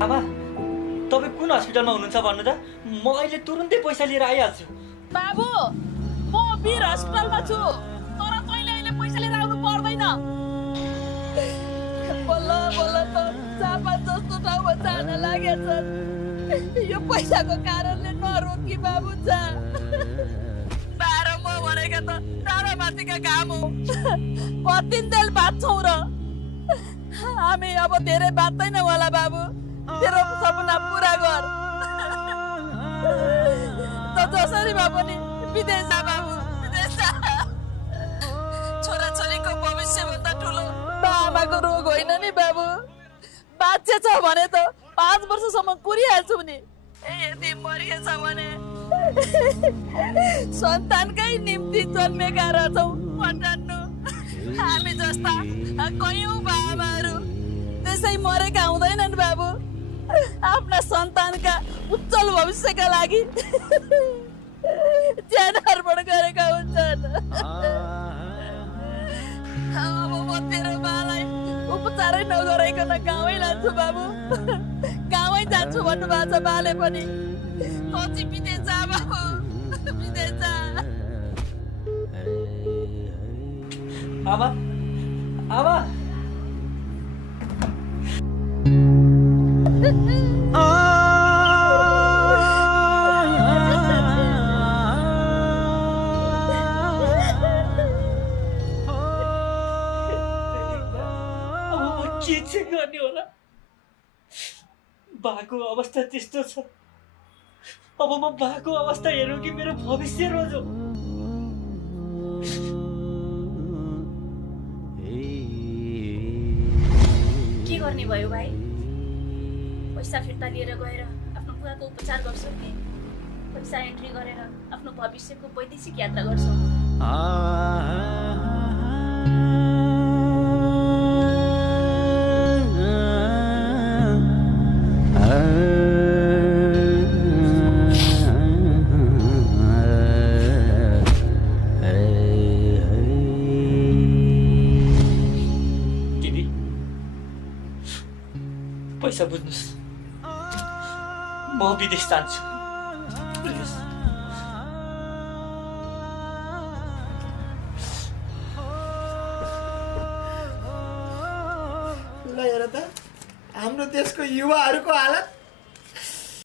आमा तपाईँ कुन हस्पिटलमा हुनुहुन्छ भन्नु त, म अहिले तुरुन्तै पैसा लिएर आइहाल्छु। बाबु म वीर हस्पिटलमा छु, तर तैँले अहिले पैसा लिएर आउनु पर्दैन। बल्ल बल्ल त चापा जस्तो ठाउँमा जान लागेछ। यो पैसाको कारणले नरोकी बाबु जा। बाह्र म भनेको त टाढामाथिका घाम हो, कतिन्जेल बाँच्छौँ र। हामी अब धेरै बाँच्दैनौँ होला बाबु, तेरो सपना पुरा गर। त जसरी भए पनि विदेश जा बाबु, विदेश जा। छोराछोरीको भविष्यभन्दा ठुलो बाबाको रोग होइन नि बाबु। बाँचे छ भने त 5 वर्षसम्म कुरिहाल्छु नि। यदि मरिएछ भने सन्तानकै निम्ति जन्मेका रहेछौँ भन्नु। हामी जस्ता कयौँ बाबाहरू त्यसै मरेका हुँदैनन् बाबु। आफ्ना सन्तानका उज्जवल भविष्यका लागि ज्यान अर्पण गरेका हुन्छन्। अब म तेरो बालाई उपचारै नगराइकन गाउँै लान्छु बाबु। गाउँै जान्छु भन्नुभएको छ बाले पनि। पछि विदेश जा बाबु, विदेश जा। आमा आमा के चाहिँ गर्ने होला? बाको अवस्था त्यस्तो छ। अब म बाको अवस्था हेरौँ कि मेरो भविष्य रोजो? के गर्ने भयो भाइ? पैसा फिर्ता लिएर गएर आफ्नो बुवाको उपचार गर्छौ कि पैसा एन्ट्री गरेर आफ्नो भविष्यको वैदेशिक यात्रा गर्छौ? पैसा बुझ्नुस्, म विदेश जान्छु। प्लिज ल हेर त हाम्रो देशको युवाहरूको हालत।